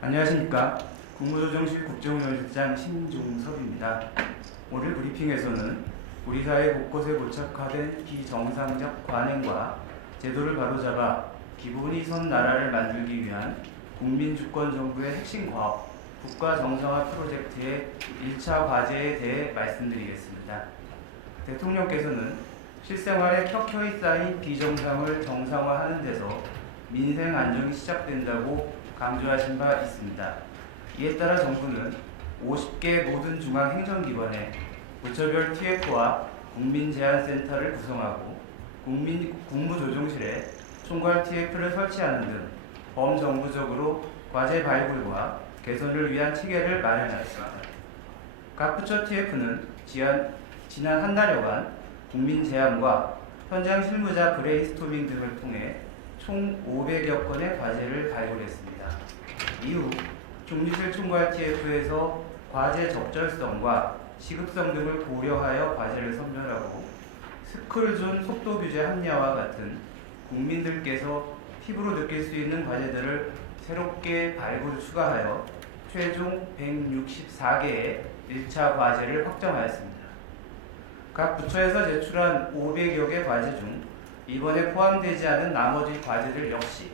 안녕하십니까. 국무조정실 국정운영실장 신종섭입니다. 오늘 브리핑에서는 우리 사회 곳곳에 고착화된 비정상적 관행과 제도를 바로잡아 기본이 선 나라를 만들기 위한 국민주권정부의 핵심 과업, 국가정상화 프로젝트의 1차 과제에 대해 말씀드리겠습니다. 대통령께서는 실생활에 켜켜이 쌓인 비정상을 정상화하는 데서 민생 안정이 시작된다고 강조하신 바 있습니다. 이에 따라 정부는 50개 모든 중앙행정기관에 부처별 TF와 국민제안센터를 구성하고 국무조정실에 총괄 TF를 설치하는 등 범정부적으로 과제 발굴과 개선을 위한 체계를 마련하였습니다. 각 부처 TF는 지난 한 달여간 국민제안과 현장 실무자 브레인스토밍 등을 통해 총 500여 건의 과제를 발굴했습니다. 이후 총리실 총괄 TF에서 과제 적절성과 시급성 등을 고려하여 과제를 선별하고 스쿨존 속도 규제 합리화와 같은 국민들께서 피부로 느낄 수 있는 과제들을 새롭게 발굴 추가하여 최종 164개의 1차 과제를 확정하였습니다. 각 부처에서 제출한 500여 개 과제 중 이번에 포함되지 않은 나머지 과제들 역시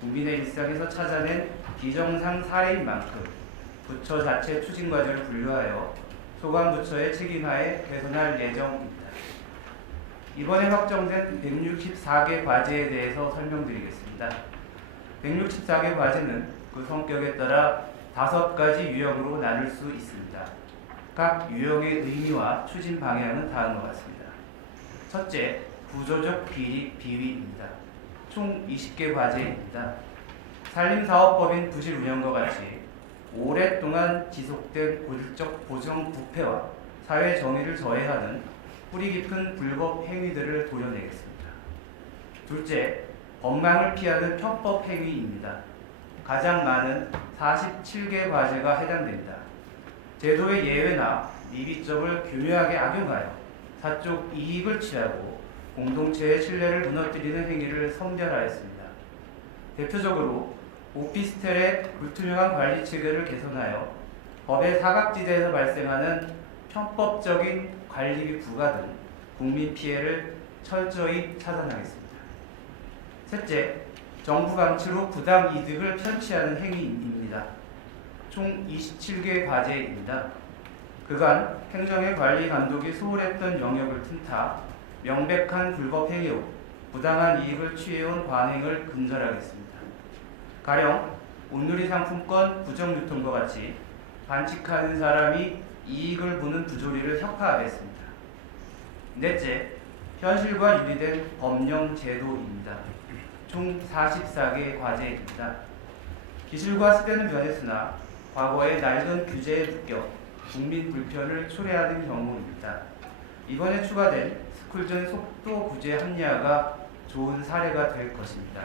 국민의 일상에서 찾아낸 비정상 사례인 만큼 부처 자체 추진 과제를 분류하여 소관 부처의 책임하에 개선할 예정입니다. 이번에 확정된 164개 과제에 대해서 설명드리겠습니다. 164개 과제는 그 성격에 따라 5가지 유형으로 나눌 수 있습니다. 각 유형의 의미와 추진 방향은 다음과 같습니다. 첫째, 구조적 비위입니다. 총 20개 과제입니다. 산림사업법인 부실 운영과 같이 오랫동안 지속된 고질적 보정 부패와 사회 정의를 저해하는 뿌리 깊은 불법 행위들을 도려내겠습니다. 둘째, 법망을 피하는 편법 행위입니다. 가장 많은 47개 과제가 해당됩니다. 제도의 예외나 미비점을 교묘하게 악용하여 사적 이익을 취하고 공동체의 신뢰를 무너뜨리는 행위를 선별하였습니다. 대표적으로 오피스텔의 불투명한 관리 체계를 개선하여 법의 사각지대에서 발생하는 편법적인 관리비 부과 등 국민 피해를 철저히 차단하겠습니다. 셋째, 정부 방치로 부당 이득을 편취하는 행위입니다. 총 27개 과제입니다. 그간 행정의 관리 감독이 소홀했던 영역을 틈타 명백한 불법 행위로 부당한 이익을 취해온 관행을 근절하겠습니다. 가령 온누리 상품권 부정유통과 같이 반칙하는 사람이 이익을 보는 부조리를 혁파하겠습니다. 넷째, 현실과 유리된 법령 제도입니다. 총 44개 과제입니다. 기술과 시대는 변했으나 과거의 낡은 규제에 묶여 국민 불편을 초래하는 경우입니다. 이번에 추가된 스쿨존 속도 규제 합리화가 좋은 사례가 될 것입니다.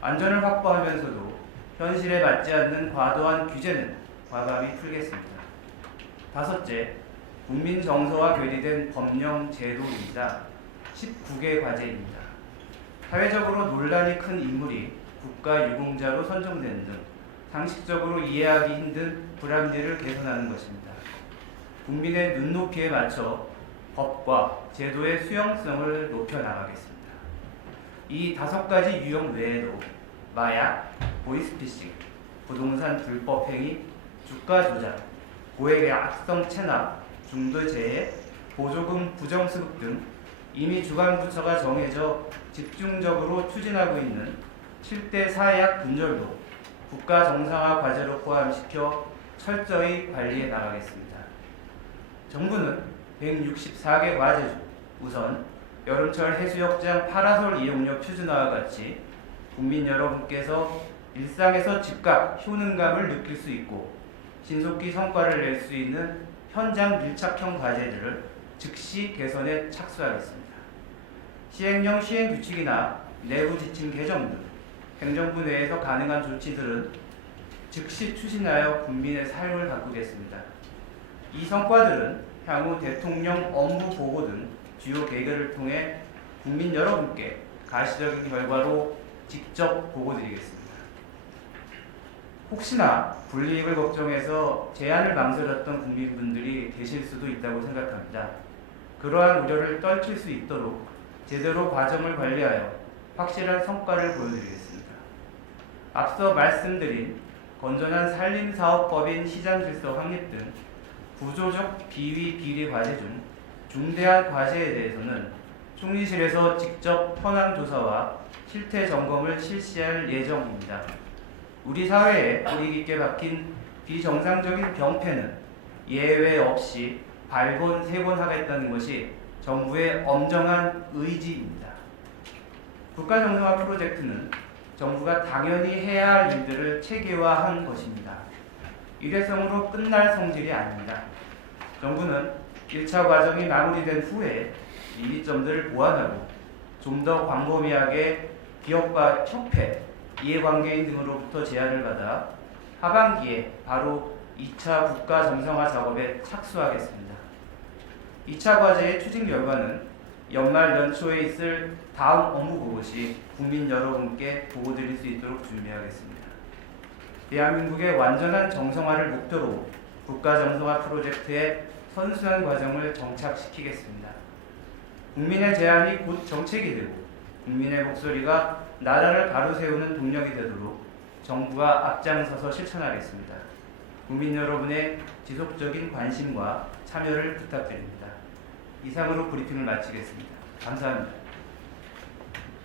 안전을 확보하면서도 현실에 맞지 않는 과도한 규제는 과감히 풀겠습니다. 다섯째, 국민 정서와 괴리된 법령 제도입니다. 19개 과제입니다. 사회적으로 논란이 큰 인물이 국가 유공자로 선정되는 등 상식적으로 이해하기 힘든 불합리를 개선하는 것입니다. 국민의 눈높이에 맞춰 법과 제도의 수용성을 높여나가겠습니다. 이 5가지 유형 외에도 마약, 보이스피싱, 부동산 불법행위, 주가 조작, 고액의 악성 체납, 중도재해, 보조금 부정수급 등 이미 주관부처가 정해져 집중적으로 추진하고 있는 7대 사회학 분절도 국가 정상화 과제로 포함시켜 철저히 관리해 나가겠습니다. 정부는 164개 과제 중 우선 여름철 해수욕장 파라솔 이용료 표준화와 같이 국민 여러분께서 일상에서 즉각 효능감을 느낄 수 있고 신속히 성과를 낼 수 있는 현장 밀착형 과제들을 즉시 개선에 착수하겠습니다. 시행령 시행 규칙이나 내부 지침 개정 등 행정부 내에서 가능한 조치들은 즉시 추진하여 국민의 삶을 바꾸겠습니다. 이 성과들은 향후 대통령 업무 보고 등 주요 계획을 통해 국민 여러분께 가시적인 결과로 직접 보고드리겠습니다. 혹시나 불이익을 걱정해서 제안을 망설였던 국민분들이 계실 수도 있다고 생각합니다. 그러한 우려를 떨칠 수 있도록 제대로 과정을 관리하여 확실한 성과를 보여드리겠습니다. 앞서 말씀드린 건전한 산림사업법인 시장질서 확립 등 구조적 비위 비리 과제 중 중대한 과제에 대해서는 총리실에서 직접 현황 조사와 실태 점검을 실시할 예정입니다. 우리 사회에 뿌리 깊게 박힌 비정상적인 병폐는 예외 없이 발본색원하겠다는 것이 정부의 엄정한 의지입니다. 국가정상화 프로젝트는 정부가 당연히 해야 할 일들을 체계화한 것입니다. 일회성으로 끝날 성질이 아닙니다. 정부는 1차 과정이 마무리된 후에 민의점들을 보완하고 좀 더 광범위하게 기업과 협회, 이해관계인 등으로부터 제안을 받아 하반기에 바로 2차 국가 정상화 작업에 착수하겠습니다. 2차 과제의 추진 결과는 연말 연초에 있을 다음 업무 보고시 국민 여러분께 보고드릴 수 있도록 준비하겠습니다. 대한민국의 완전한 정상화를 목표로 국가 정상화 프로젝트의 선순환 과정을 정착시키겠습니다. 국민의 제안이 곧 정책이 되고 국민의 목소리가 나라를 바로세우는 동력이 되도록 정부가 앞장서서 실천하겠습니다. 국민 여러분의 지속적인 관심과 참여를 부탁드립니다. 이상으로 브리핑을 마치겠습니다. 감사합니다.